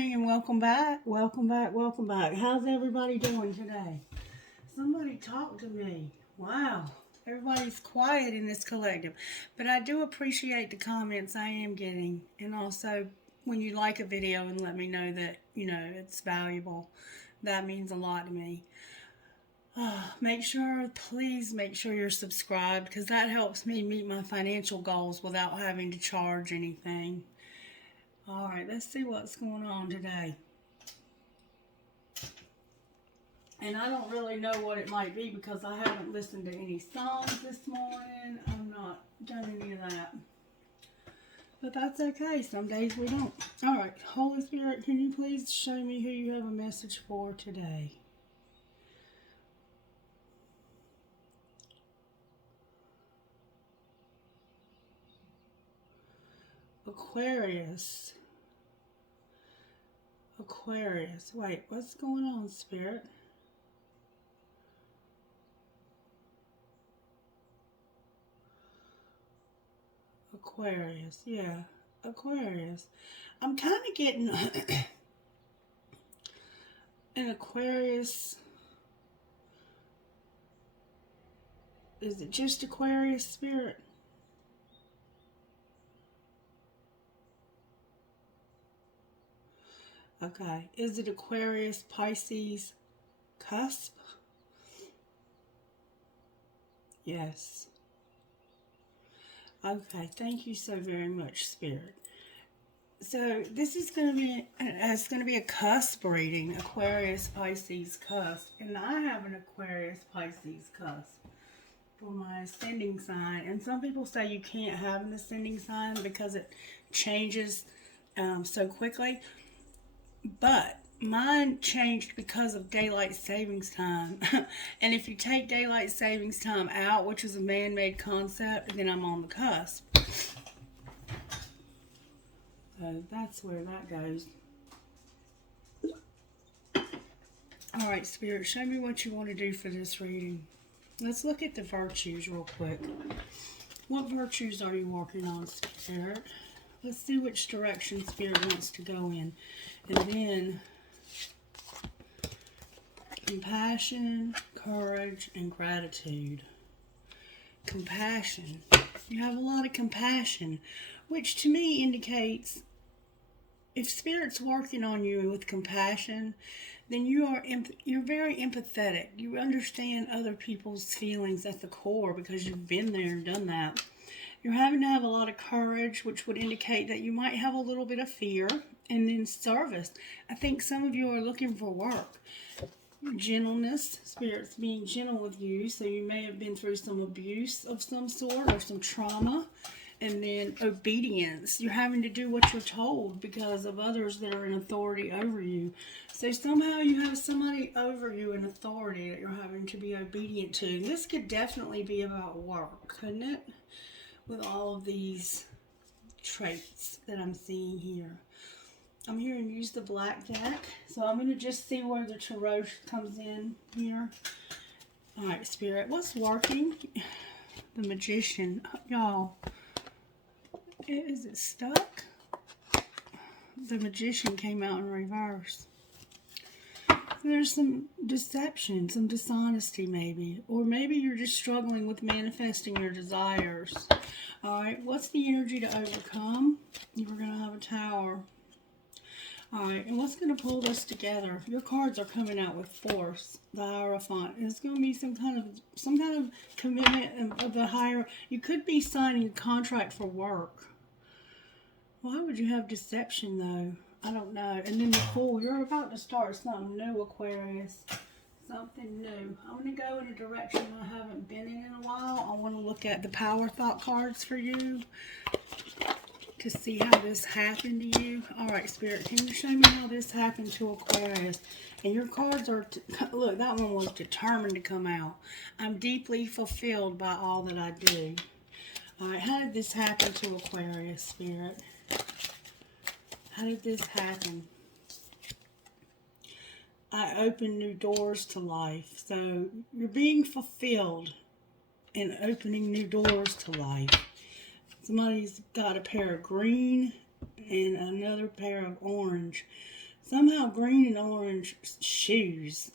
morning and welcome back. Welcome back. Welcome back. How's everybody doing today? Somebody talk to me. Wow. Everybody's quiet in this collective. But I do appreciate the comments I am getting. And also when you like a video and let me know that, it's valuable. That means a lot to me. Please make sure you're subscribed because that helps me meet my financial goals without having to charge anything. All right, let's see what's going on today. And I don't really know what it might be because I haven't listened to any songs this morning. I'm not done any of that. But that's okay. Some days we don't. All right, Holy Spirit, can you please show me who you have a message for today? Aquarius. Wait, what's going on, Spirit? Aquarius, yeah. Aquarius. I'm kind of getting an Aquarius. Is it just Aquarius, Spirit? Okay. Is it Aquarius, Pisces, Cusp? Yes. Okay. Thank you so very much, Spirit. So this is going to be a cusp reading, Aquarius, Pisces, Cusp. And I have an Aquarius, Pisces, Cusp for my ascending sign. And some people say you can't have an ascending sign because it changes so quickly. But mine changed because of daylight savings time. And if you take daylight savings time out, which is a man-made concept, then I'm on the cusp. So that's where that goes. All right, Spirit, show me what you want to do for this reading. Let's look at the virtues real quick. What virtues are you working on, Spirit? Let's see which direction Spirit wants to go in. And then compassion, courage, and gratitude. Compassion. You have a lot of compassion, which to me indicates if Spirit's working on you with compassion, then you're very empathetic. You understand other people's feelings at the core because you've been there and done that. You're having to have a lot of courage, which would indicate that you might have a little bit of fear. And then service. I think some of you are looking for work. Gentleness. Spirit's being gentle with you. So you may have been through some abuse of some sort or some trauma. And then obedience. You're having to do what you're told because of others that are in authority over you. So somehow you have somebody over you in authority that you're having to be obedient to. This could definitely be about work, couldn't it? With all of these traits that I'm seeing here. I'm here and use the black deck. So I'm going to just see where the tarot comes in here. All right, Spirit, what's working? The Magician. Y'all, is it stuck? The Magician came out in reverse. There's some deception, some dishonesty maybe. Or maybe you're just struggling with manifesting your desires. All right, what's the energy to overcome? You're going to have a Tower. All right, and what's going to pull this together? Your cards are coming out with force, the Hierophant. And it's going to be some kind of commitment of the higher. You could be signing a contract for work. Why would you have deception, though? I don't know. And then the Fool. You're about to start something new, Aquarius. Something new. I'm going to go in a direction I haven't been in a while. I want to look at the Power Thought cards for you to see how this happened to you. All right, Spirit, can you show me how this happened to Aquarius? And your cards are, look, that one was determined to come out. I'm deeply fulfilled by all that I do. All right, how did this happen to Aquarius, Spirit? How did this happen? I open new doors to life. So you're being fulfilled and opening new doors to life. Somebody's got a pair of green and another pair of orange. Somehow green and orange shoes.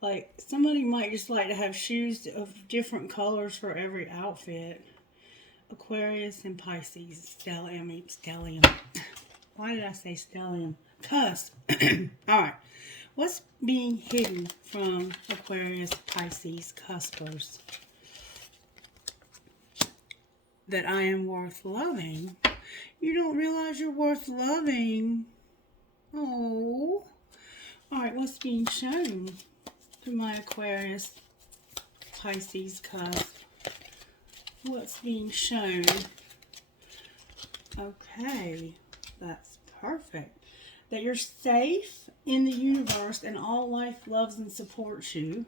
Like, somebody might just like to have shoes of different colors for every outfit. Aquarius and Pisces. Stellium. Why did I say stellium? Cusp. Alright. What's being hidden from Aquarius, Pisces, Cuspers? That I am worth loving. You don't realize you're worth loving. Oh. Alright, what's being shown to my Aquarius, Pisces, Cusp? What's being shown? Okay, that's perfect. That you're safe in the universe and all life loves and supports you.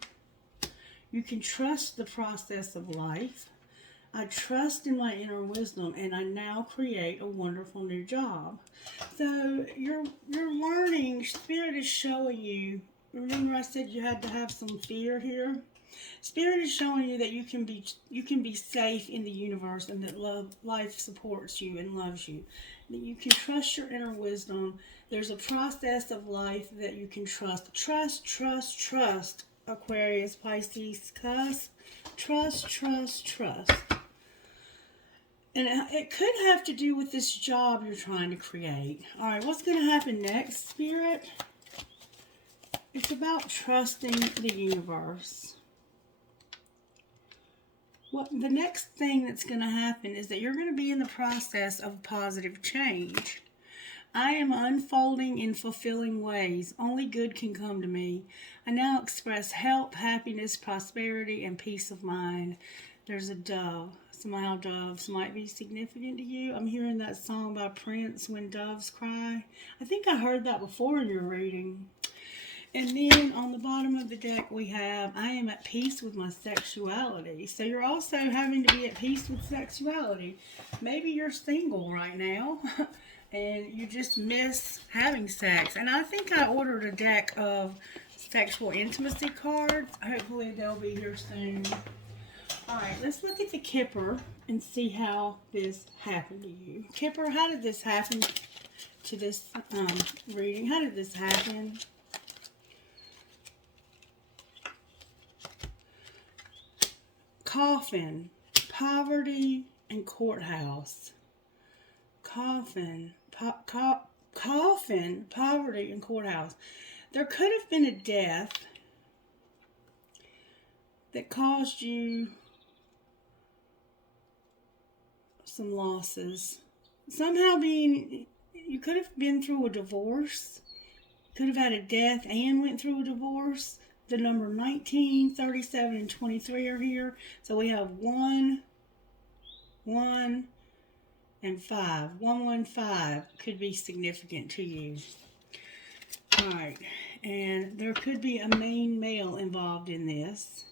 You can trust the process of life. I trust in my inner wisdom, and I now create a wonderful new job. So you're learning. Spirit is showing you. Remember, I said you had to have some fear here. Spirit is showing you that you can be safe in the universe, and that life supports you and loves you. That you can trust your inner wisdom. There's a process of life that you can trust. Trust. Aquarius, Pisces, Cusp. Trust. And it could have to do with this job you're trying to create. All right, what's going to happen next, Spirit? It's about trusting the universe. The next thing that's going to happen is that you're going to be in the process of positive change. I am unfolding in fulfilling ways. Only good can come to me. I now express health, happiness, prosperity, and peace of mind. There's a dove. Somehow doves might be significant to you. I'm hearing that song by Prince, When Doves Cry. I think I heard that before in your reading. And then on the bottom of the deck we have, I am at peace with my sexuality. So you're also having to be at peace with sexuality. Maybe you're single right now and you just miss having sex. And I think I ordered a deck of sexual intimacy cards. Hopefully they'll be here soon. Alright, let's look at the Kipper and see how this happened to you. Kipper, how did this happen to this reading? How did this happen? Coffin, poverty, and courthouse. Coffin, poverty, and courthouse. There could have been a death that caused you some losses. Somehow you could have been through a divorce. Could have had a death and went through a divorce. The number 19, 37, and 23 are here. So we have 1, 1, and 5. 115 could be significant to you. Alright, and there could be a main male involved in this.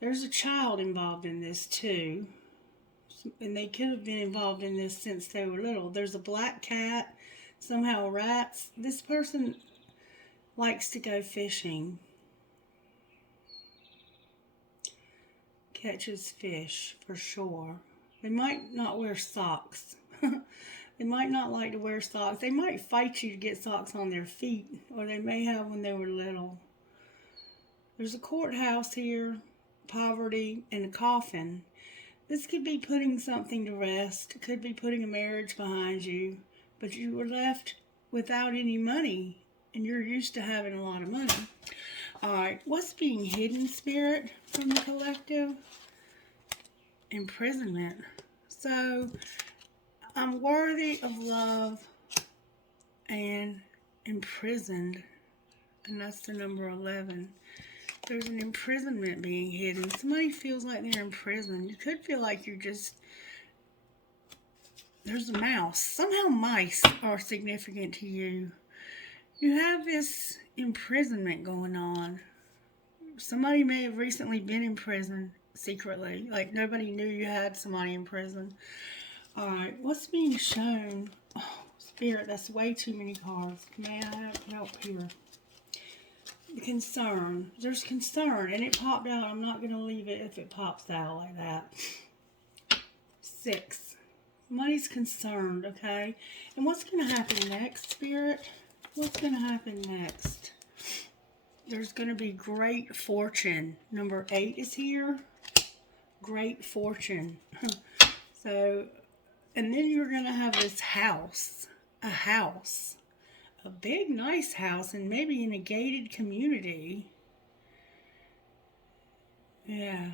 There's a child involved in this too. And they could have been involved in this since they were little. There's a black cat, somehow rats. This person likes to go fishing. Catches fish for sure. They might not wear socks. They might not like to wear socks. They might fight you to get socks on their feet, or they may have when they were little. There's a courthouse here, poverty, and a coffin. This could be putting something to rest. It could be putting a marriage behind you, but you were left without any money, and you're used to having a lot of money. Alright, what's being hidden, Spirit, from the collective? Imprisonment. So, I'm worthy of love and imprisoned, and that's the number 11. There's an imprisonment being hidden. Somebody feels like they're in prison. You could feel like you're just... There's a mouse. Somehow mice are significant to you. You have this imprisonment going on. Somebody may have recently been in prison secretly. Like nobody knew you had somebody in prison. Alright, what's being shown? Oh, Spirit, that's way too many cards. May I have help here? The concern. There's concern, and it popped out. I'm not going to leave it if it pops out like that. 6. Somebody's concerned, okay? And what's going to happen next, Spirit? What's going to happen next? There's going to be great fortune. Number 8 is here. Great fortune. So, and then you're going to have this house. A house. A big, nice house, and maybe in a gated community. Yeah.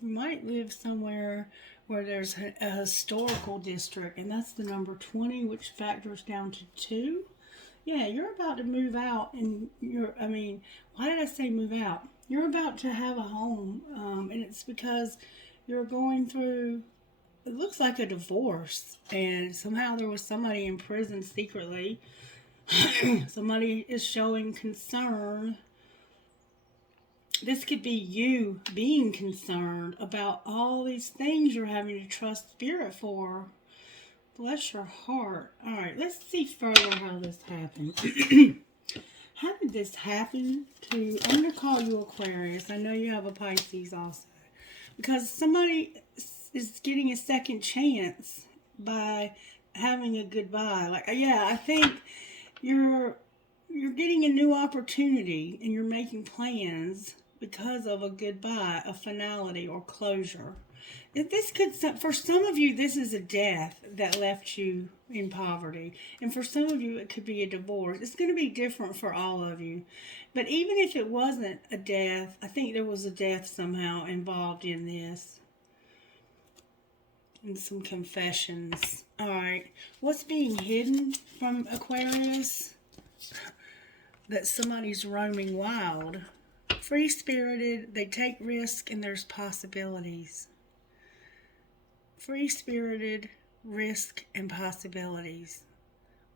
You might live somewhere where there's a historical district, and that's the number 20, which factors down to 2. Yeah, you're about to move out, and why did I say move out? You're about to have a home, and it's because you're going through, it looks like a divorce, and somehow there was somebody in prison secretly. Somebody is showing concern. This could be you being concerned about all these things you're having to trust Spirit for. Bless your heart. All right, let's see further how this happened. How did this happen to, I'm going to call you Aquarius. I know you have a Pisces also. Because somebody is getting a second chance by having a goodbye. Like, yeah, I think you're getting a new opportunity and you're making plans because of a goodbye, a finality, or closure. This could, for some of you, this is a death that left you in poverty. And for some of you, it could be a divorce. It's going to be different for all of you. But even if it wasn't a death, I think there was a death somehow involved in this. And some confessions. All right. What's being hidden from Aquarius? That somebody's roaming wild. Free-spirited, they take risk, and there's possibilities. Free-spirited, risk, and possibilities.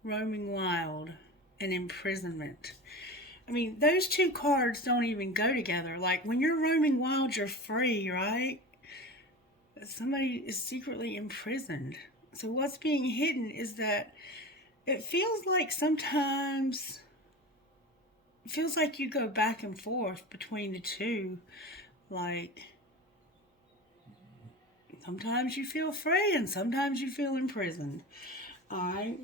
Roaming wild, and imprisonment. I mean, those two cards don't even go together. Like, when you're roaming wild, you're free, right? Somebody is secretly imprisoned. So what's being hidden is that it feels like sometimes... It feels like you go back and forth between the two. Like, sometimes you feel free and sometimes you feel imprisoned. Alright?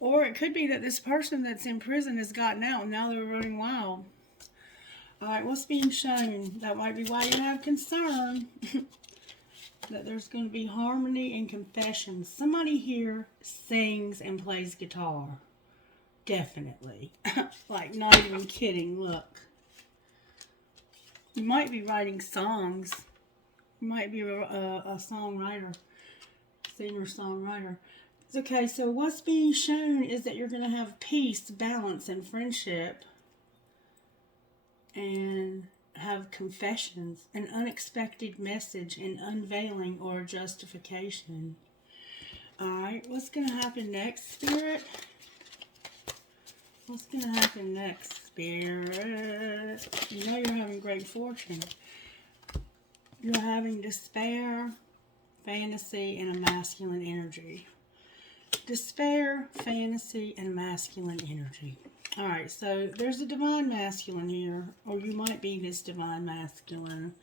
Or it could be that this person that's in prison has gotten out and now they're running wild. Alright, what's being shown? That might be why you have concern. That there's going to be harmony and confession. Somebody here sings and plays guitar. Definitely. Like, not even kidding. Look. You might be writing songs. You might be a songwriter. Singer-songwriter. Okay, so what's being shown is that you're going to have peace, balance, and friendship. And have confessions, an unexpected message, an unveiling, or justification. Alright, what's going to happen next, Spirit? What's going to happen next, Spirit? You know you're having great fortune. You're having despair, fantasy, and a masculine energy. Despair, fantasy, and masculine energy. Alright, so there's a divine masculine here, or you might be this divine masculine.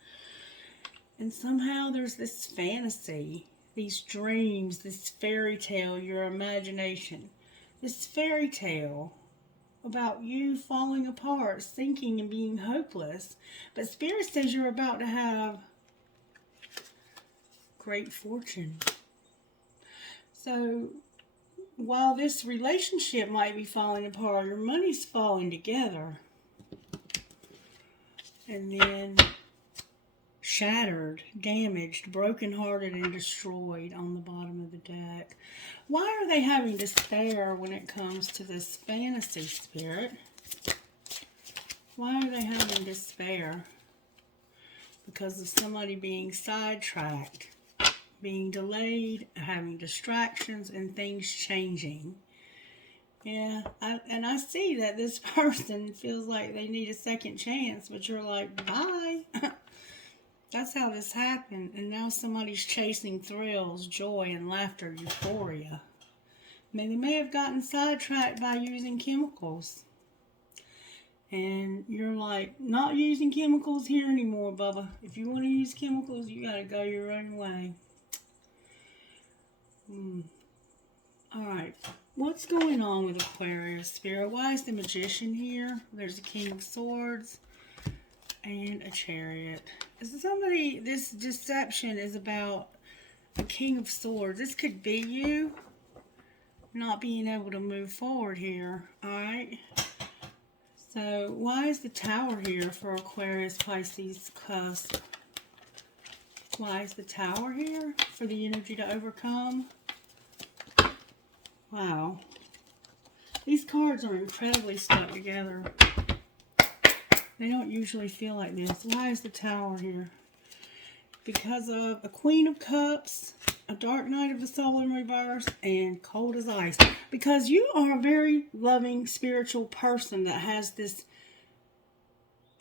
And somehow there's this fantasy, these dreams, this fairy tale, your imagination. This fairy tale about you falling apart, sinking, and being hopeless. But Spirit says you're about to have great fortune. So, while this relationship might be falling apart, your money's falling together. And then shattered, damaged, brokenhearted, and destroyed on the bottom of the deck. Why are they having despair when it comes to this fantasy, Spirit? Why are they having despair? Because of somebody being sidetracked, being delayed, having distractions, and things changing. Yeah, I see that this person feels like they need a second chance, but you're like, bye. That's how this happened. And now somebody's chasing thrills, joy, and laughter, euphoria. I mean, they may have gotten sidetracked by using chemicals. And you're like, not using chemicals here anymore, Bubba. If you want to use chemicals, you got to go your own way. Alright. What's going on with Aquarius, Spirit? Why is the Magician here? There's a King of Swords and a Chariot. This deception is about a King of Swords. This could be you not being able to move forward here, alright? So, why is the Tower here for Aquarius, Pisces, Cusp? Why is the Tower here? For the energy to overcome? Wow. These cards are incredibly stuck together. They don't usually feel like this. Why is the Tower here? Because of a Queen of Cups, a Dark Knight of the Soul in reverse, and Cold as Ice. Because you are a very loving, spiritual person that has this,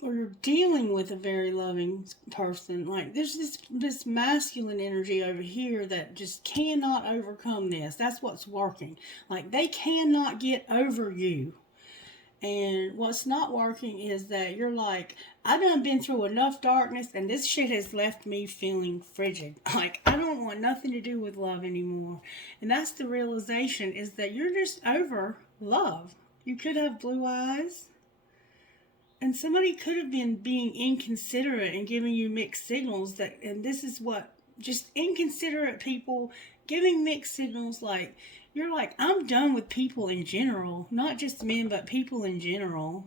or you're dealing with a very loving person. Like, there's this masculine energy over here that just cannot overcome this. That's what's working. Like, they cannot get over you. And what's not working is that you're like, I done been through enough darkness and this shit has left me feeling frigid. Like, I don't want nothing to do with love anymore. And that's the realization, is that you're just over love. You could have blue eyes. And somebody could have been being inconsiderate and giving you mixed signals. And this is what, just inconsiderate people giving mixed signals. Like, you're like, I'm done with people in general. Not just men, but people in general.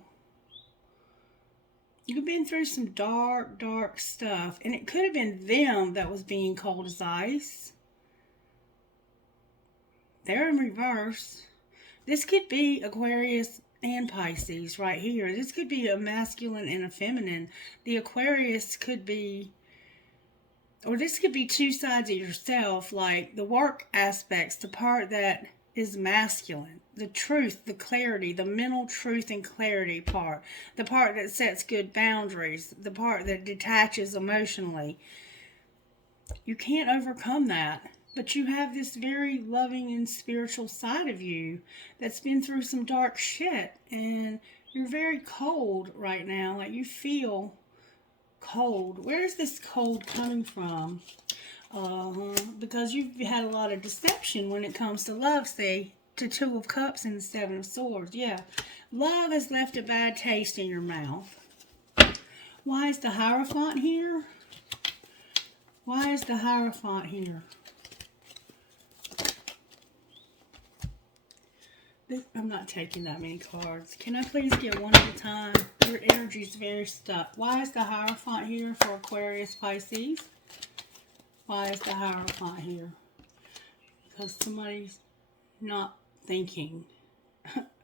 You've been through some dark, dark stuff. And it could have been them that was being cold as ice. They're in reverse. This could be Aquarius and Pisces right here. This could be a masculine and a feminine. The Aquarius could be, or this could be two sides of yourself, like the work aspects, the part that is masculine, the truth, the clarity, the mental truth and clarity part, the part that sets good boundaries, the part that detaches emotionally. You can't overcome that. But you have this very loving and spiritual side of you that's been through some dark shit. And you're very cold right now. Like, you feel cold. Where is this cold coming from? Because you've had a lot of deception when it comes to love, say, to Two of Cups and the Seven of Swords. Yeah. Love has left a bad taste in your mouth. Why is the Hierophant here? Why is the Hierophant here? I'm not taking that many cards. Can I please get one at a time? Your energy is very stuck. Why is the Hierophant here for Aquarius, Pisces? Why is the Hierophant here? Because somebody's not thinking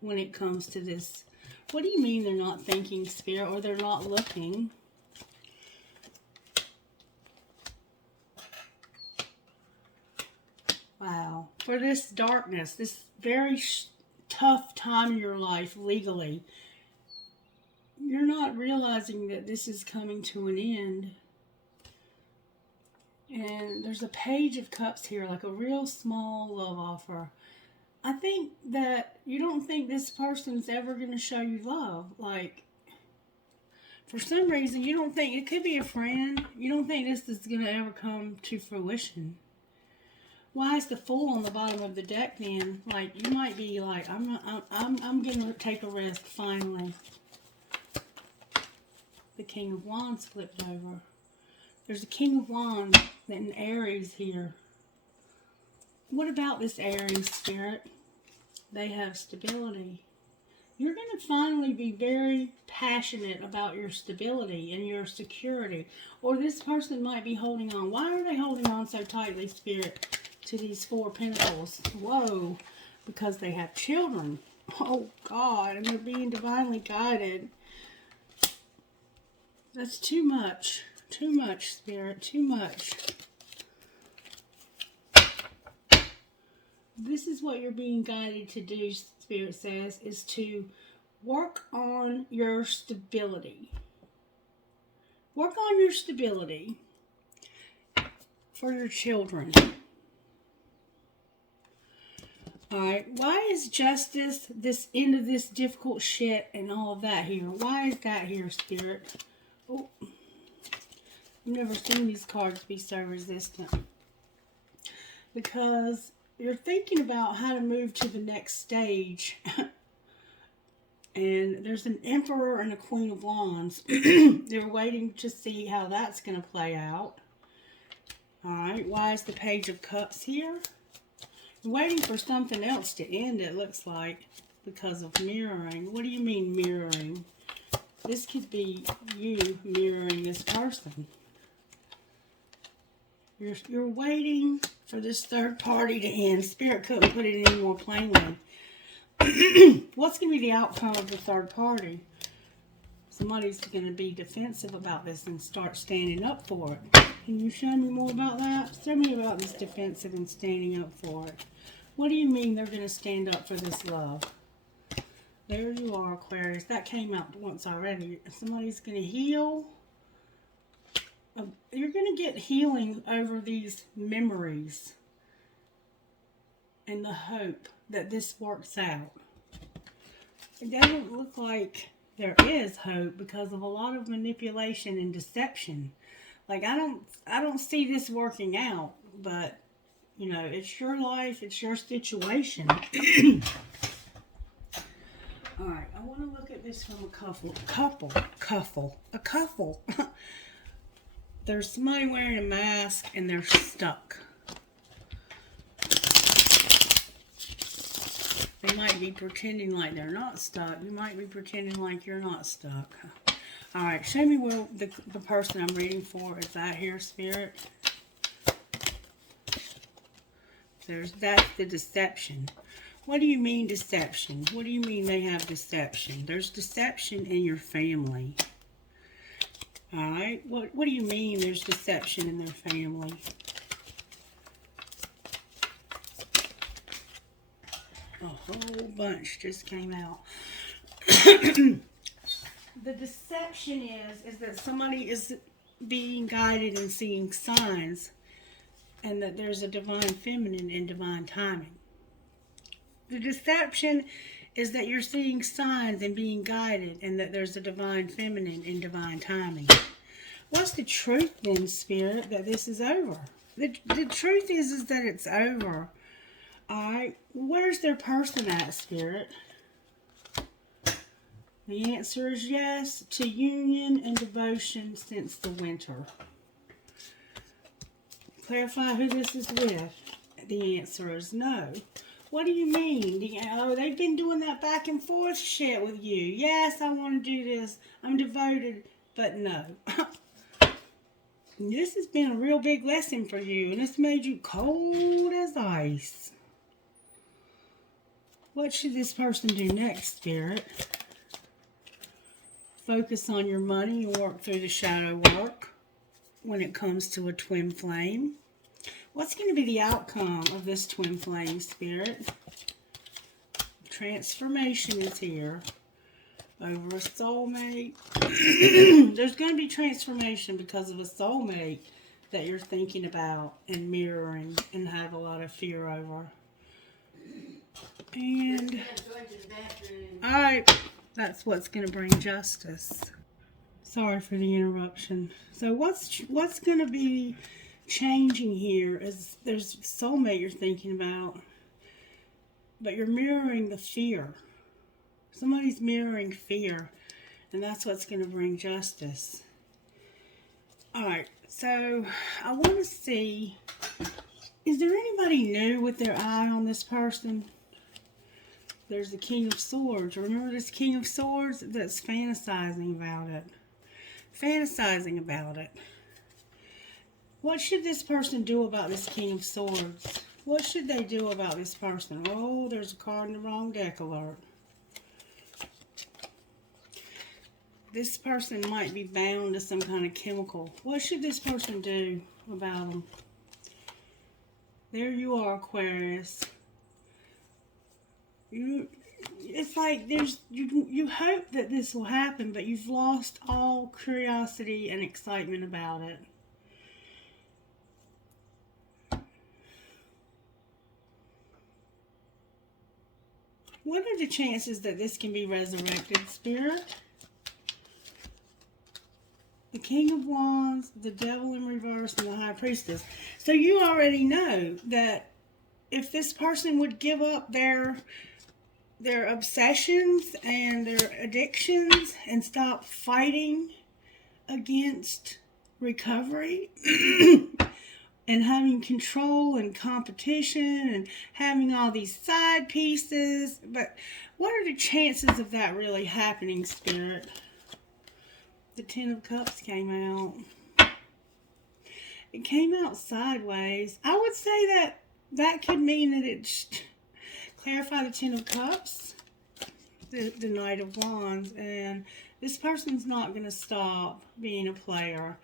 when it comes to this. What do you mean they're not thinking, Spirit, or they're not looking? Wow. For this darkness, this very tough time in your life legally, you're not realizing that this is coming to an end. And there's a Page of Cups here, like a real small love offer. I think that you don't think this person's ever going to show you love. Like, for some reason, you don't think, it could be a friend, you don't think this is going to ever come to fruition. Why is the Fool on the bottom of the deck then? Like, you might be like, I'm going to take a risk finally. The King of Wands flipped over. There's a King of Wands and an Aries here. What about this Aries, Spirit? They have stability. You're going to finally be very passionate about your stability and your security. Or this person might be holding on. Why are they holding on so tightly, Spirit, to these Four of Pentacles? Whoa. Because they have children. Oh, God. And they're being divinely guided. That's too much. Too much, Spirit. Too much. This is what you're being guided to do, Spirit says, is to work on your stability. Work on your stability for your children. Alright, why is justice, this end of this difficult shit and all of that here? Why is that here, Spirit? Oh, I've never seen these cards be so resistant. Because you're thinking about how to move to the next stage. And there's an Emperor and a Queen of Wands. They're waiting to see how that's going to play out. Alright, why is the Page of Cups here? You're waiting for something else to end, it looks like, because of mirroring. What do you mean mirroring? This could be you mirroring this person. You're waiting for this third party to end. Spirit couldn't put it any more plainly. What's going to be the outcome of the third party? Somebody's going to be defensive about this and start standing up for it. Can you show me more about that? Show me about this defensive and standing up for it. What do you mean they're going to stand up for this love? There you are, Aquarius. That came out once already. Somebody's going to heal. You're going to get healing over these memories and the hope that this works out. It doesn't look like there is hope because of a lot of manipulation and deception. Like, I don't see this working out, but you know, it's your life, it's your situation. All right, I want to look at this from a couple. There's somebody wearing a mask and they're stuck. They might be pretending like they're not stuck. You might be pretending like you're not stuck. All right, show me where the person I'm reading for is at here, Spirit. That's the deception. What do you mean deception? What do you mean they have deception? There's deception in your family. All right, what do you mean there's deception in their family? A whole bunch just came out. The deception is that somebody is being guided and seeing signs, and that there's a divine feminine and divine timing. The deception is that you're seeing signs and being guided, and that there's a divine feminine and divine timing. What's the truth then, Spirit, that this is over? The truth is that it's over. Alright, where's their person at, Spirit? The answer is yes to union and devotion since the winter. Clarify who this is with. The answer is no. What do you mean? Oh, they've been doing that back and forth shit with you. Yes, I want to do this. I'm devoted, but no. This has been a real big lesson for you, and it's made you cold as ice. What should this person do next, Spirit? Focus on your money and work through the shadow work when it comes to a twin flame. What's going to be the outcome of this twin flame, Spirit? Transformation is here over a soulmate. There's going to be transformation because of a soulmate that you're thinking about and mirroring and have a lot of fear over. And, alright, that's what's going to bring justice. Sorry for the interruption. So what's going to be changing here is there's a soulmate you're thinking about, but you're mirroring the fear. Somebody's mirroring fear, and that's what's going to bring justice. Alright, so I want to see, is there anybody new with their eye on this person? There's the King of Swords. Remember this King of Swords? That's fantasizing about it. Fantasizing about it. What should this person do about this King of Swords? What should they do about this person? Oh, there's a card in the wrong deck alert. This person might be bound to some kind of chemical. What should this person do about them? There you are, Aquarius. It's like you hope that this will happen, but you've lost all curiosity and excitement about it. What are the chances that this can be resurrected, Spirit? The King of Wands, the Devil in reverse, and the High Priestess. So you already know that if this person would give up their obsessions and their addictions and stop fighting against recovery and having control and competition and having all these side pieces. But what are the chances of that really happening, Spirit? The Ten of Cups came out. It came out sideways. I would say that could mean that it's clarify the Ten of Cups, the Knight of Wands, and this person's not going to stop being a player.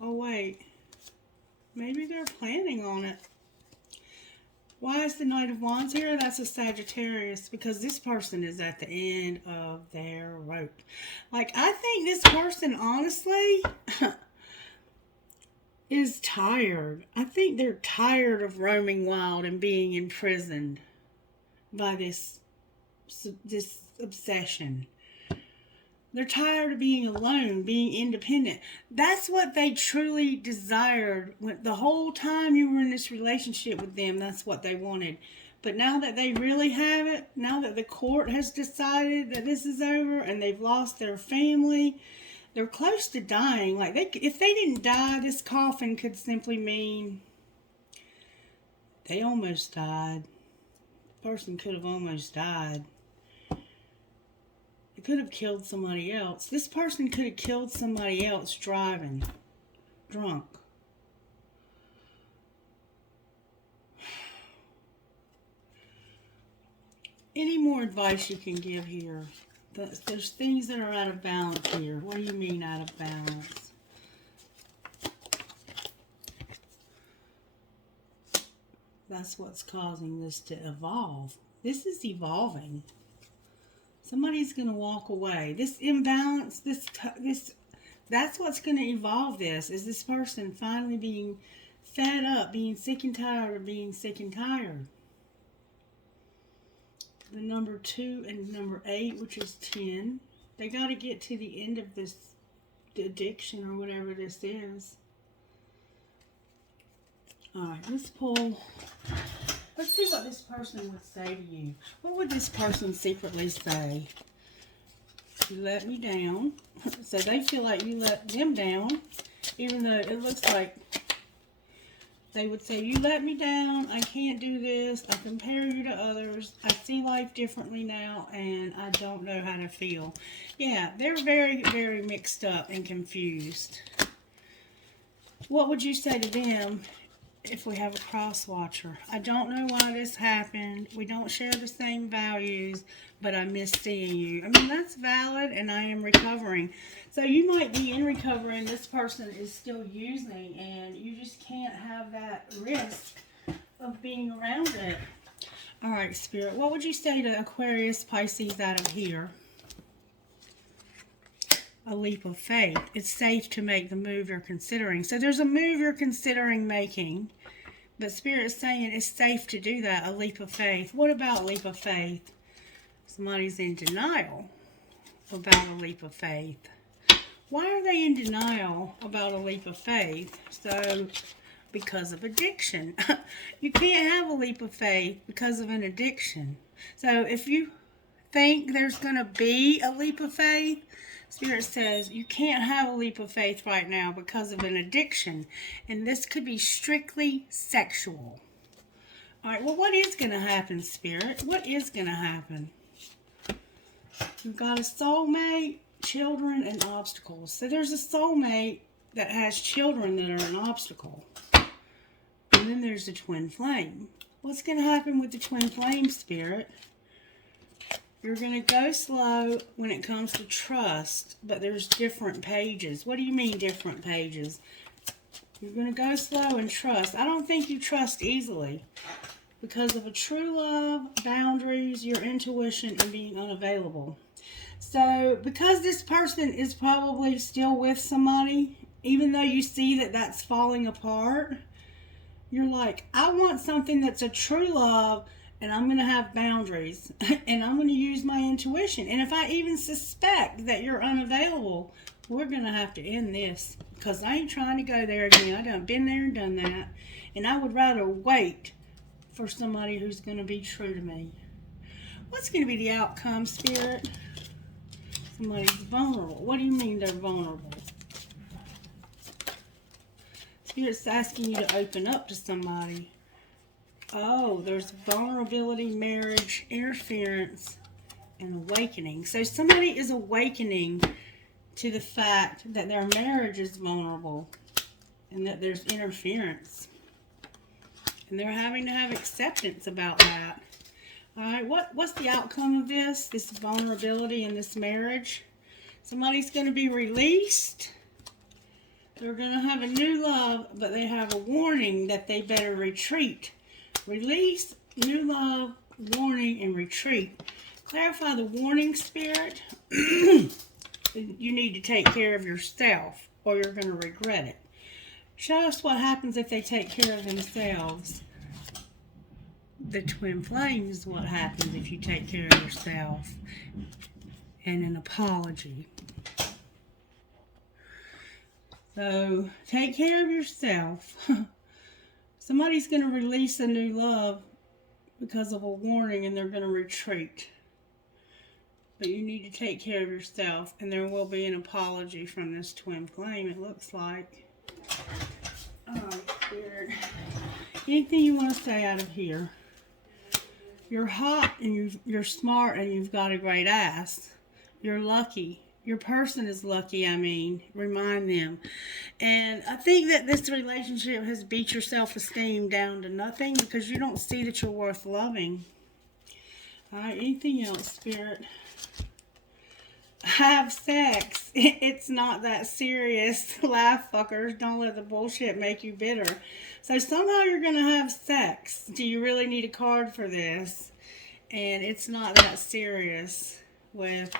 Oh, wait. Maybe they're planning on it. Why is the Knight of Wands here? That's a Sagittarius, because this person is at the end of their rope. Like, I think this person, honestly, is tired. I think they're tired of roaming wild and being imprisoned by this obsession. They're tired of being alone, being independent. That's what they truly desired. The whole time you were in this relationship with them, that's what they wanted. But now that they really have it, now that the court has decided that this is over and they've lost their family, they're close to dying. Like, if they didn't die, this coffin could simply mean they almost died. The person could have almost died. It could have killed somebody else. This person could have killed somebody else driving, drunk. Any more advice you can give here? There's things that are out of balance here. What do you mean out of balance? That's what's causing this to evolve. This is evolving. Somebody's going to walk away. This imbalance, that's what's going to evolve this, is this person finally being fed up, being sick and tired of being sick and tired. The number 2 and number 8, which is 10, they got to get to the end of this addiction or whatever this is. Alright, let's pull. Let's see what this person would say to you. What would this person secretly say? You let me down. So they feel like you let them down, even though it looks like they would say, you let me down, I can't do this, I compare you to others, I see life differently now, and I don't know how to feel. Yeah, they're very, very mixed up and confused. What would you say to them if we have a cross watcher? I don't know why this happened. We don't share the same values, but I miss seeing you. I mean, that's valid, and I am recovering. So you might be in recovery, and this person is still using, and you just can't have that risk of being around it. All right, Spirit, what would you say to Aquarius, Pisces out of here? A leap of faith. It's safe to make the move you're considering. So there's a move you're considering making, but Spirit is saying it's safe to do that, a leap of faith. What about leap of faith? Somebody's in denial about a leap of faith. Why are they in denial about a leap of faith? So, because of addiction. You can't have a leap of faith because of an addiction. So if you think there's going to be a leap of faith, Spirit says you can't have a leap of faith right now because of an addiction. And this could be strictly sexual. All right, well, what is going to happen, Spirit? What is going to happen? You've got a soulmate, children, and obstacles. So there's a soulmate that has children that are an obstacle. And then there's the twin flame. What's going to happen with the twin flame, Spirit? You're going to go slow when it comes to trust, but there's different pages. What do you mean different pages? You're going to go slow and trust. I don't think you trust easily because of a true love, boundaries, your intuition, and being unavailable. So because this person is probably still with somebody, even though you see that that's falling apart, you're like, I want something that's a true love, and I'm going to have boundaries, and I'm going to use my intuition. And if I even suspect that you're unavailable, we're going to have to end this, because I ain't trying to go there again. I done been there and done that, and I would rather wait for somebody who's going to be true to me. What's going to be the outcome, Spirit? Somebody's vulnerable. What do you mean they're vulnerable? Spirit's asking you to open up to somebody. Oh, there's vulnerability, marriage, interference, and awakening. So somebody is awakening to the fact that their marriage is vulnerable and that there's interference. And they're having to have acceptance about that. All right, what's the outcome of this vulnerability in this marriage? Somebody's going to be released. They're going to have a new love, but they have a warning that they better retreat. Release, new love, warning, and retreat. Clarify the warning, Spirit. You need to take care of yourself or you're going to regret it. Show us what happens if they take care of themselves. The twin flames, what happens if you take care of yourself. And an apology. So, take care of yourself. Somebody's going to release a new love because of a warning and they're going to retreat. But you need to take care of yourself, and there will be an apology from this twin flame, it looks like. Oh, Spirit. Anything you want to say out of here? You're hot and you're smart and you've got a great ass. You're lucky. Your person is lucky, remind them. And I think that this relationship has beat your self-esteem down to nothing because you don't see that you're worth loving. All right, anything else, Spirit? Have sex. It's not that serious. Laugh, fuckers. Don't let the bullshit make you bitter. So somehow you're going to have sex. Do you really need a card for this? And it's not that serious with...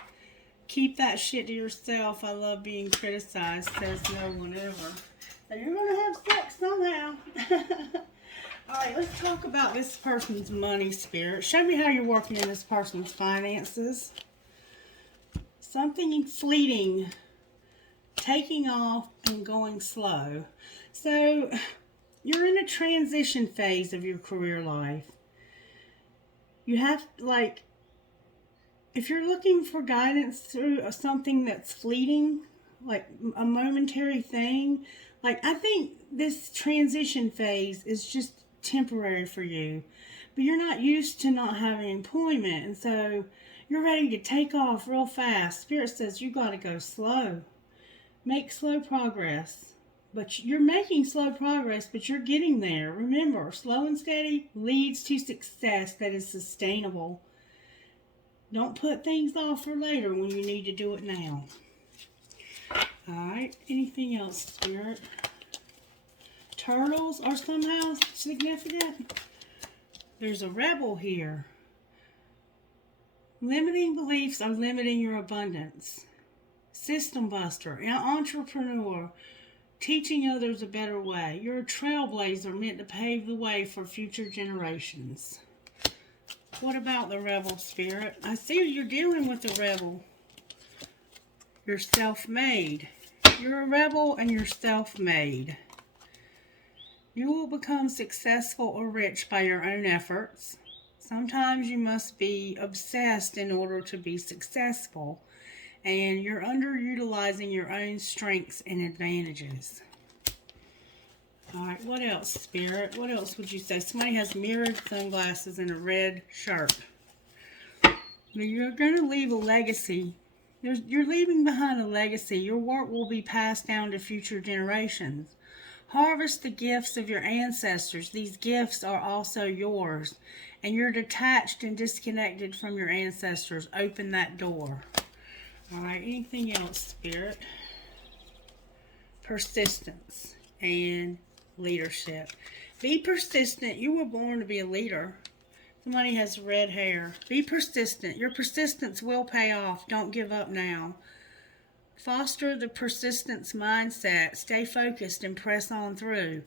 Keep that shit to yourself. I love being criticized, says no one ever. So you're going to have sex somehow. Alright, let's talk about this person's money, Spirit. Show me how you're working in this person's finances. Something fleeting. Taking off and going slow. So, you're in a transition phase of your career life. You have, if you're looking for guidance through something that's fleeting, like a momentary thing, I think this transition phase is just temporary for you. But you're not used to not having employment, and so you're ready to take off real fast. Spirit says you got to go slow. Make slow progress. But you're making slow progress, but you're getting there. Remember, slow and steady leads to success that is sustainable. Don't put things off for later when you need to do it now. Alright, anything else, Spirit? Turtles are somehow significant. There's a rebel here. Limiting beliefs are limiting your abundance. System buster, an entrepreneur, teaching others a better way. You're a trailblazer meant to pave the way for future generations. What about the rebel, Spirit? I see you're dealing with the rebel. You're self-made. You're a rebel and you're self-made. You will become successful or rich by your own efforts. Sometimes you must be obsessed in order to be successful. And you're underutilizing your own strengths and advantages. Alright, what else, Spirit? What else would you say? Somebody has mirrored sunglasses and a red shirt. You're going to leave a legacy. You're leaving behind a legacy. Your work will be passed down to future generations. Harvest the gifts of your ancestors. These gifts are also yours. And you're detached and disconnected from your ancestors. Open that door. Alright, anything else, Spirit? Persistence and leadership. Be persistent. You were born to be a leader. Somebody has red hair. Be persistent. Your persistence will pay off. Don't give up now. Foster the persistence mindset. Stay focused and press on through.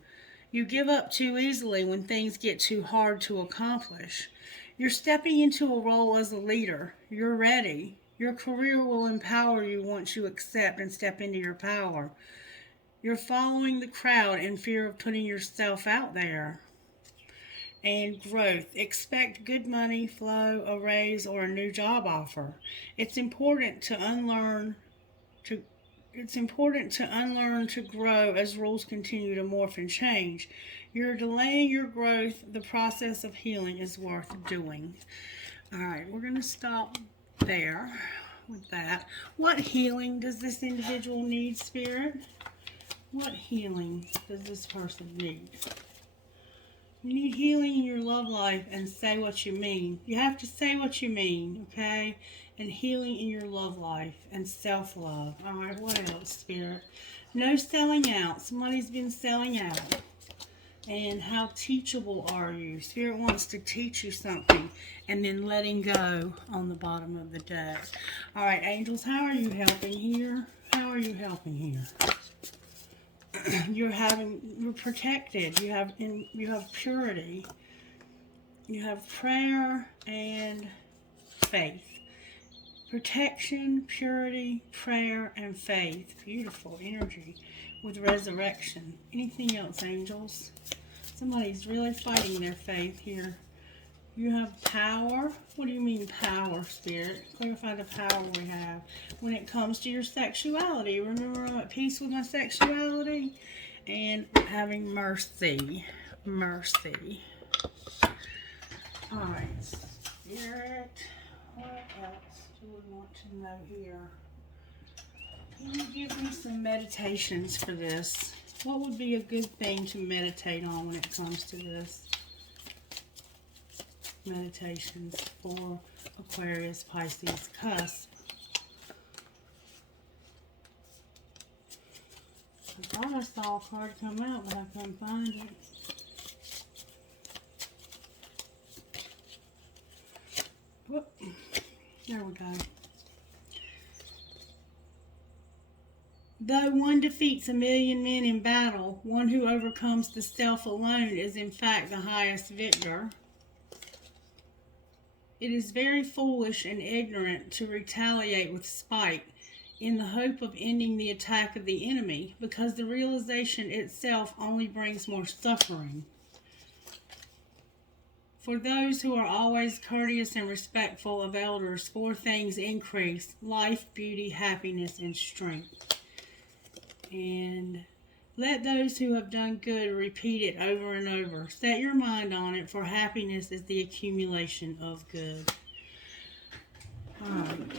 You give up too easily when things get too hard to accomplish. You're stepping into a role as a leader. You're ready. Your career will empower you once you accept and step into your power. You're following the crowd in fear of putting yourself out there. and growth. Expect good money flow, a raise, or a new job offer. It's important to unlearn to it's important to unlearn to grow as rules continue to morph and change. You're delaying your growth. The process of healing is worth doing. All right, we're going to stop there with that. What healing does this individual need, Spirit? What healing does this person need? You need healing in your love life, and say what you mean. You have to say what you mean, okay? And healing in your love life and self-love. All right, what else, Spirit? No selling out. Somebody's been selling out. And how teachable are you? Spirit wants to teach you something, and then letting go on the bottom of the deck. All right, angels, how are you helping here? How are you helping here? You're protected. You have purity. You have prayer and faith. Protection, purity, prayer, and faith. Beautiful energy with resurrection. Anything else, angels? Somebody's really fighting their faith here. You have power. What do you mean power, Spirit? Clarify the power we have. When it comes to your sexuality, remember I'm at peace with my sexuality? And having mercy. Mercy. Alright, Spirit. What else do we want to know here? Can you give me some meditations for this? What would be a good thing to meditate on when it comes to this? Meditations for Aquarius, Pisces, Cusp. I thought I saw a card come out, but I couldn't find it. Whoop. There we go. Though one defeats 1,000,000 men in battle, one who overcomes the self alone is in fact the highest victor. It is very foolish and ignorant to retaliate with spite in the hope of ending the attack of the enemy, because the realization itself only brings more suffering. For those who are always courteous and respectful of elders, 4 things increase: life, beauty, happiness, and strength. And let those who have done good repeat it over and over. Set your mind on it, for happiness is the accumulation of good. Alright,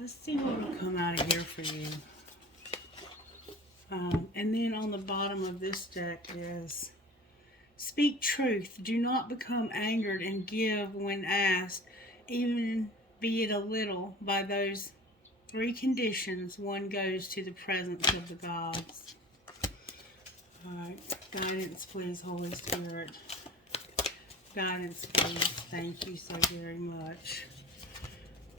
let's see what will come out of here for you. And then on the bottom of this deck is, speak truth. Do not become angered, and give when asked, even be it a little. By those 3 conditions, one goes to the presence of the gods. Alright, guidance please, Holy Spirit. Guidance please. Thank you so very much.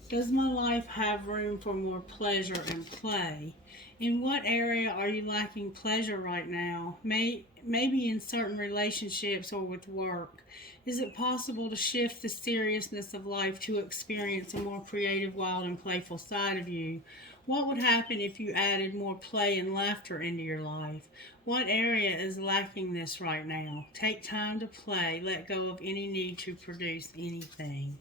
Does my life have room for more pleasure and play? In what area are you lacking pleasure right now? Maybe in certain relationships or with work. Is it possible to shift the seriousness of life to experience a more creative, wild, and playful side of you? What would happen if you added more play and laughter into your life? What area is lacking this right now? Take time to play. Let go of any need to produce anything.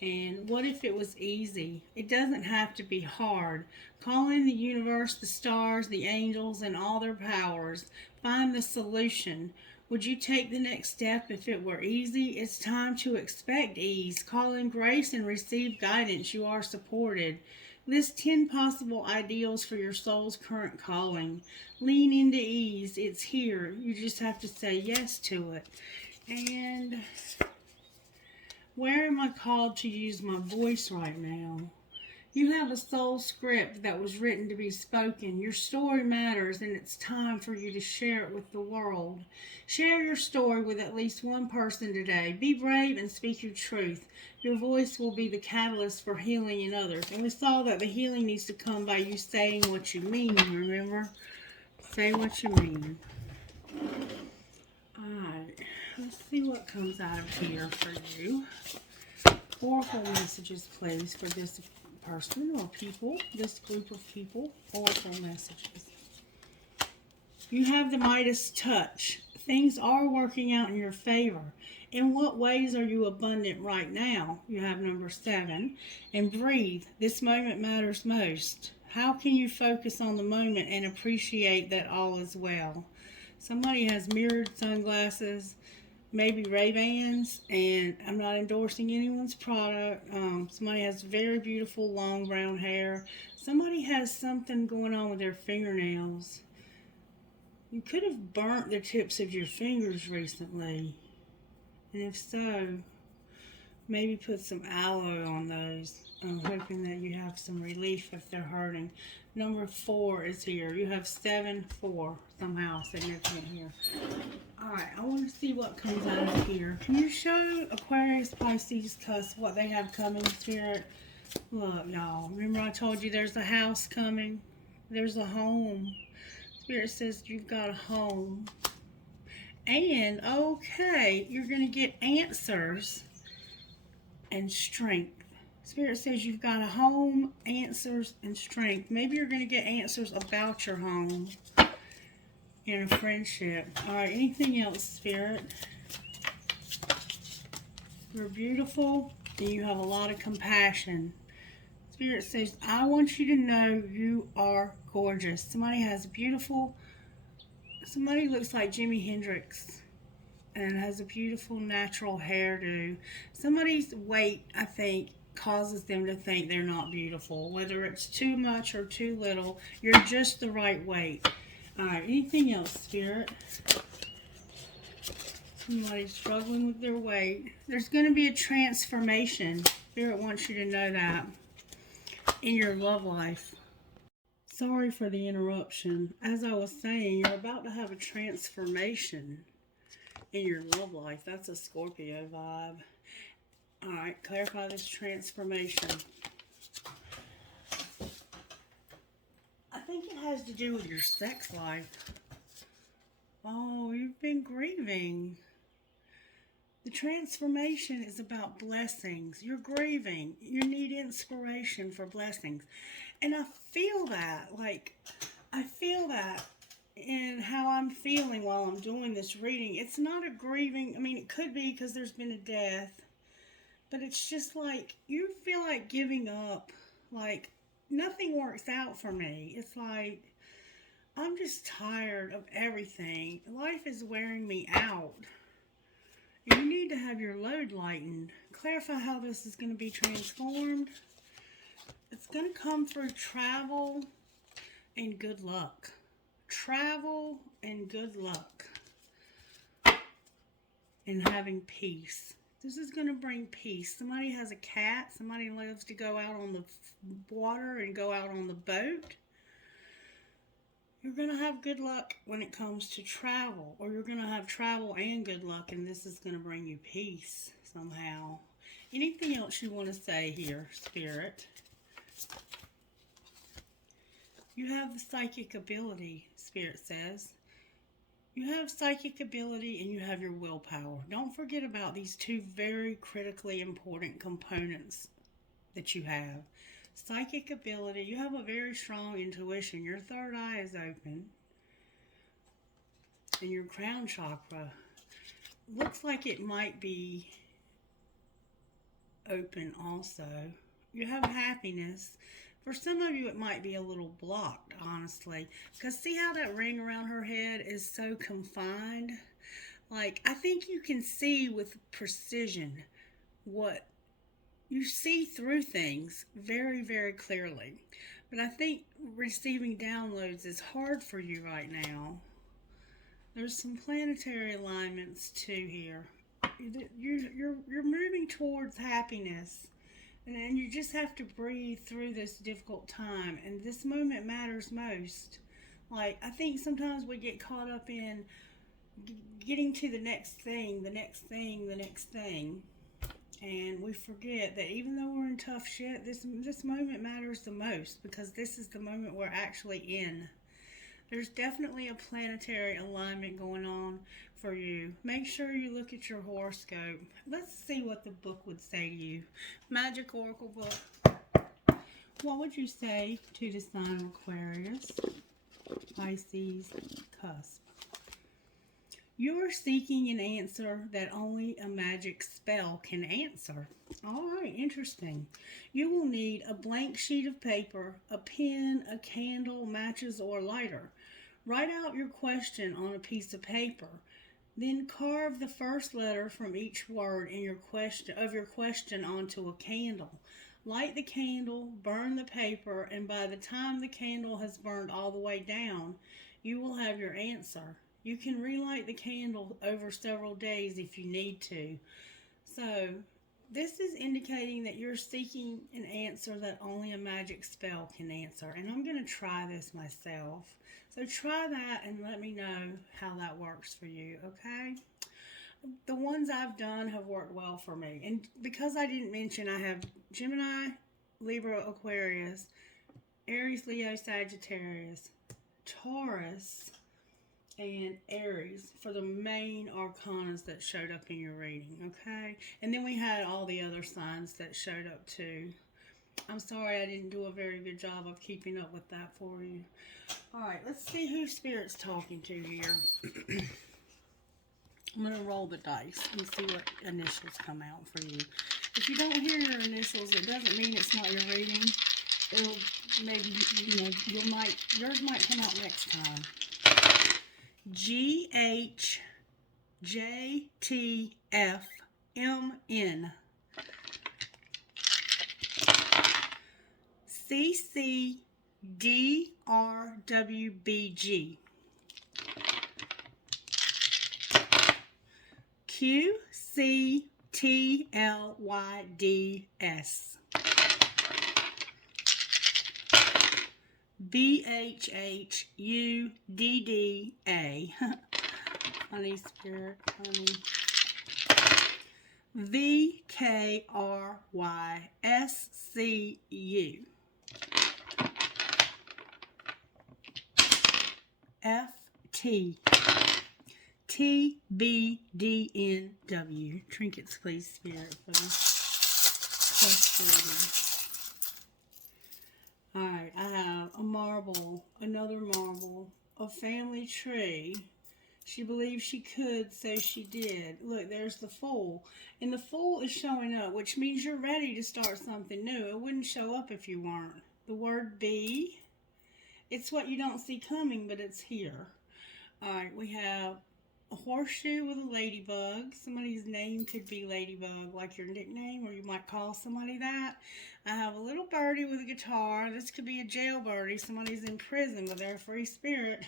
And what if it was easy? It doesn't have to be hard. Call in the universe, the stars, the angels, and all their powers. Find the solution. Would you take the next step if it were easy? It's time to expect ease. Call in grace and receive guidance. You are supported. List 10 possible ideals for your soul's current calling. Lean into ease. It's here. You just have to say yes to it. And where am I called to use my voice right now? You have a soul script that was written to be spoken. Your story matters, and it's time for you to share it with the world. Share your story with at least one person today. Be brave and speak your truth. Your voice will be the catalyst for healing in others. And we saw that the healing needs to come by you saying what you mean, remember? Say what you mean. Alright, let's see what comes out of here for you. Oracle messages, please, for this person or people, this group of people. Oracle messages. You have the Midas touch. things are working out in your favor. In what ways are you abundant right now? You have number 7. And breathe. This moment matters most. How can you focus on the moment and appreciate that all is well? Somebody has mirrored sunglasses, maybe Ray-Bans, and I'm not endorsing anyone's product. Somebody has very beautiful long brown hair. Somebody has something going on with their fingernails. You could have burnt the tips of your fingers recently. And if so, maybe put some aloe on those. I'm hoping that you have some relief if they're hurting. Number 4 is here. You have 7, 4 somehow significant here. Alright, I want to see what comes out of here. Can you show Aquarius, Pisces, Cusp what they have coming, Spirit? Look, y'all. Remember I told you there's a house coming? There's a home. Spirit says you've got a home. And, okay, you're going to get answers and strength. Spirit says you've got a home, answers, and strength. Maybe you're going to get answers about your home in a friendship. All right, anything else, Spirit? You're beautiful, and you have a lot of compassion. Spirit says, I want you to know you are gorgeous. Somebody has beautiful... Somebody looks like Jimi Hendrix and has a beautiful natural hairdo. Somebody's weight, I think, causes them to think they're not beautiful. Whether it's too much or too little, you're just the right weight. Alright, anything else, Spirit? Somebody's struggling with their weight. There's going to be a transformation. Spirit wants you to know that in your love life. Sorry for the interruption. As I was saying, you're about to have a transformation in your love life. That's a Scorpio vibe. Alright, clarify this transformation. I think it has to do with your sex life. Oh, you've been grieving. The transformation is about blessings. You're grieving. You need inspiration for blessings. And I feel that. I feel that in how I'm feeling while I'm doing this reading. It's not a grieving. I mean, it could be because there's been a death. But it's just like, you feel like giving up. Like, nothing works out for me. It's like, I'm just tired of everything. Life is wearing me out. You need to have your load lightened. Clarify how this is going to be transformed. It's going to come through travel and good luck. Travel and good luck. And having peace. This is going to bring peace. Somebody has a cat. Somebody loves to go out on the water and go out on the boat. You're going to have good luck when it comes to travel. Or you're going to have travel and good luck, and this is going to bring you peace somehow. Anything else you want to say here, Spirit? You have the psychic ability, Spirit says. You have psychic ability and you have your willpower. Don't forget about these two very critically important components that you have. Psychic ability, you have a very strong intuition. Your third eye is open. And your crown chakra looks like it might be open also. You have happiness. For some of you, it might be a little blocked, honestly. Because see how that ring around her head is so confined? Like, I think you can see with precision what... You see through things very, very clearly. But I think receiving downloads is hard for you right now. There's some planetary alignments too here. You're moving towards happiness. And you just have to breathe through this difficult time. And this moment matters most. Like, I think sometimes we get caught up in getting to the next thing, the next thing, the next thing. And we forget that even though we're in tough shit, this moment matters the most. Because this is the moment we're actually in. There's definitely a planetary alignment going on for you. Make sure you look at your horoscope. Let's see what the book would say to you. Magic Oracle book. What would you say to the sign of Aquarius, Pisces, Cusp? You are seeking an answer that only a magic spell can answer. All right, interesting. You will need a blank sheet of paper, a pen, a candle, matches, or lighter. Write out your question on a piece of paper. Then carve the first letter from each word in your question onto a candle. Light the candle, burn the paper, and by the time the candle has burned all the way down, you will have your answer. You can relight the candle over several days if you need to. So, this is indicating that you're seeking an answer that only a magic spell can answer. And I'm going to try this myself. So, try that and let me know how that works for you, okay? The ones I've done have worked well for me. And because I didn't mention, I have Gemini, Libra, Aquarius, Aries, Leo, Sagittarius, Taurus, and Aries for the main arcanas that showed up in your reading, okay? And then we had all the other signs that showed up too. I'm sorry I didn't do a very good job of keeping up with that for you. All right, let's see who Spirit's talking to here. I'm going to roll the dice and see what initials come out for you. If you don't hear your initials, it doesn't mean it's not your reading. It'll maybe, yours might come out next time. GHJTFMN CCDRWBG QCTLYDS BHHUDDA Honey Spirit, honey. VKRYSCU FT TBDNW. Trinkets, please, Spirit, for the Cusp. Alright, I have a marble, another marble, a family tree. She believed she could, so she did. Look, there's the Fool. And the Fool is showing up, which means you're ready to start something new. It wouldn't show up if you weren't. The word be, it's what you don't see coming, but it's here. Alright, we have a horseshoe with a ladybug. Somebody's name could be Ladybug, like your nickname, or you might call somebody that. I have a little birdie with a guitar. This could be a jail birdie. Somebody's in prison, but they're a free spirit.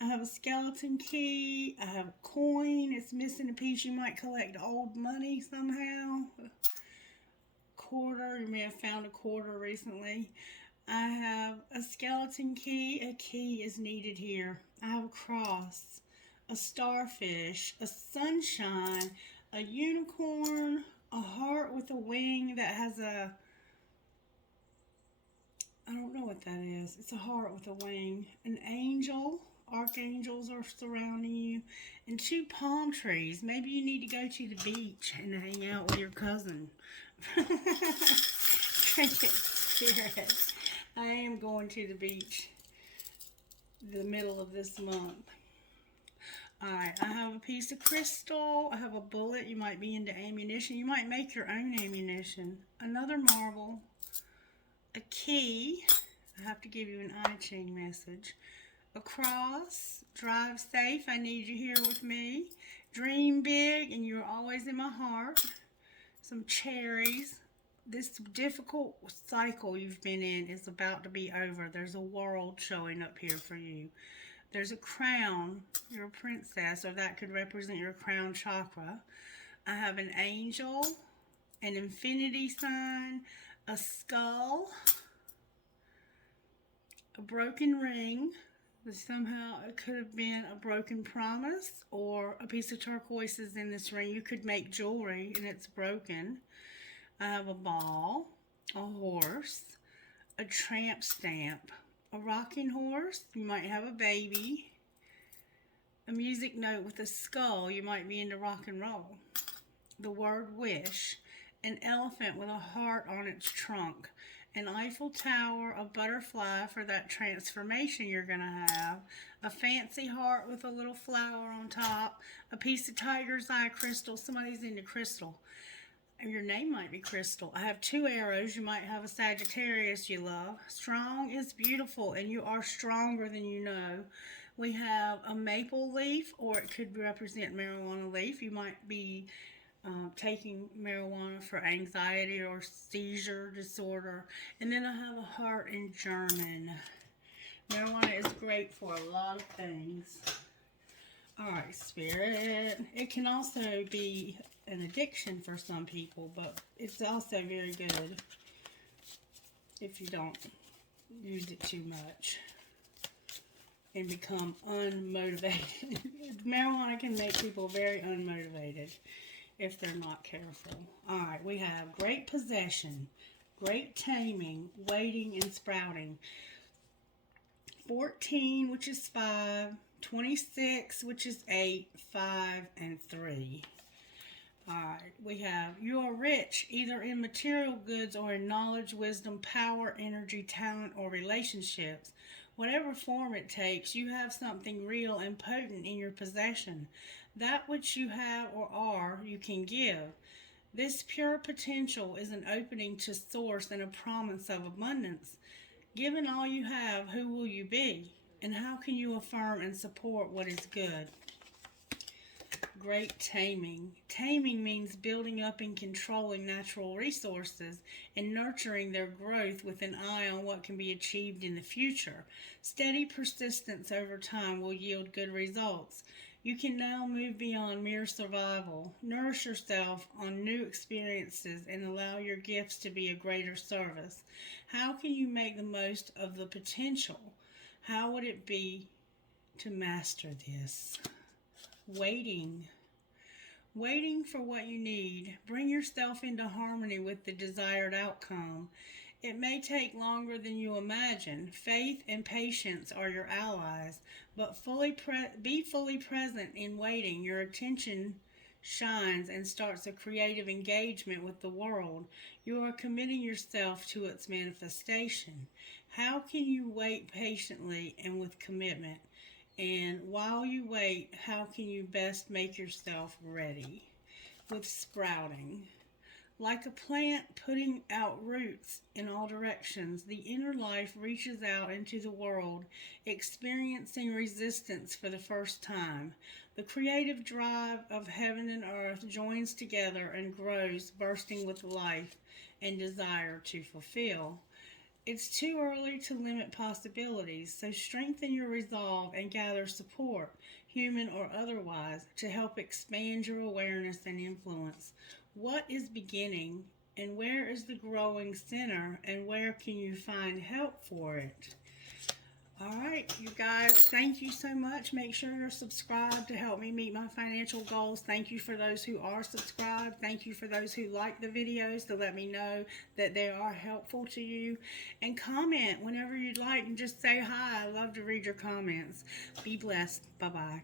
I have a skeleton key. I have a coin. It's missing a piece. You might collect old money somehow. Quarter. You may have found a quarter recently. I have a skeleton key. A key is needed here. I have a cross, a starfish, a sunshine, a unicorn, a heart with a wing that has a, I don't know what that is. It's a heart with a wing. An angel. Archangels are surrounding you. And 2 palm trees. Maybe you need to go to the beach and hang out with your cousin. Spirit. I am going to the beach the middle of this month. Alright, I have a piece of crystal. I have a bullet. You might be into ammunition. You might make your own ammunition. Another marble. A key. I have to give you an I-Ching message. A cross. Drive safe. I need you here with me. Dream big, and you're always in my heart. Some cherries. This difficult cycle you've been in is about to be over. There's a world showing up here for you. There's a crown. You're a princess, or that could represent your crown chakra. I have an angel, an infinity sign, a skull, a broken ring. Somehow it could have been a broken promise, or a piece of turquoise is in this ring. You could make jewelry and it's broken. I have a ball, a horse, a tramp stamp, a rocking horse. You might have a baby. A music note with a skull. You might be into rock and roll. The word wish. An elephant with a heart on its trunk. an Eiffel Tower, a butterfly for that transformation you're going to have, a fancy heart with a little flower on top, a piece of tiger's eye crystal. Somebody's into crystal. Your name might be Crystal. I have 2 arrows. You might have a Sagittarius you love. Strong is beautiful, and you are stronger than you know. We have a maple leaf, or it could represent marijuana leaf. You might be taking marijuana for anxiety or seizure disorder. And then I have a heart in German. Marijuana is great for a lot of things. Alright, Spirit. It can also be an addiction for some people, but it's also very good if you don't use it too much and become unmotivated. Marijuana can make people very unmotivated if they're not careful. Alright, we have great possession, great taming, waiting, and sprouting. 14, which is 5. 26, which is 8, 5, and 3. Alright, we have, you are rich either in material goods or in knowledge, wisdom, power, energy, talent, or relationships. Whatever form it takes, you have something real and potent in your possession. That which you have or are, you can give. This pure potential is an opening to source and a promise of abundance. Given all you have, who will you be? And how can you affirm and support what is good? Great taming. Taming means building up and controlling natural resources and nurturing their growth with an eye on what can be achieved in the future. Steady persistence over time will yield good results. You can now move beyond mere survival. Nourish yourself on new experiences and allow your gifts to be a greater service. How can you make the most of the potential? How would it be to master this? Waiting. Waiting for what you need. Bring yourself into harmony with the desired outcome. It may take longer than you imagine. Faith and patience are your allies, but be fully present in waiting. Your attention shines and starts a creative engagement with the world. You are committing yourself to its manifestation. How can you wait patiently and with commitment? And while you wait, how can you best make yourself ready? With sprouting. Like a plant putting out roots in all directions, the inner life reaches out into the world, experiencing resistance for the first time. The creative drive of heaven and earth joins together and grows, bursting with life and desire to fulfill. It's too early to limit possibilities, so strengthen your resolve and gather support, human or otherwise, to help expand your awareness and influence. What is beginning, and where is the growing center, and where can you find help for it? Alright, you guys, thank you so much. Make sure you're subscribed to help me meet my financial goals. Thank you for those who are subscribed. Thank you for those who like the videos to let me know that they are helpful to you. And comment whenever you'd like and just say hi. I love to read your comments. Be blessed. Bye-bye.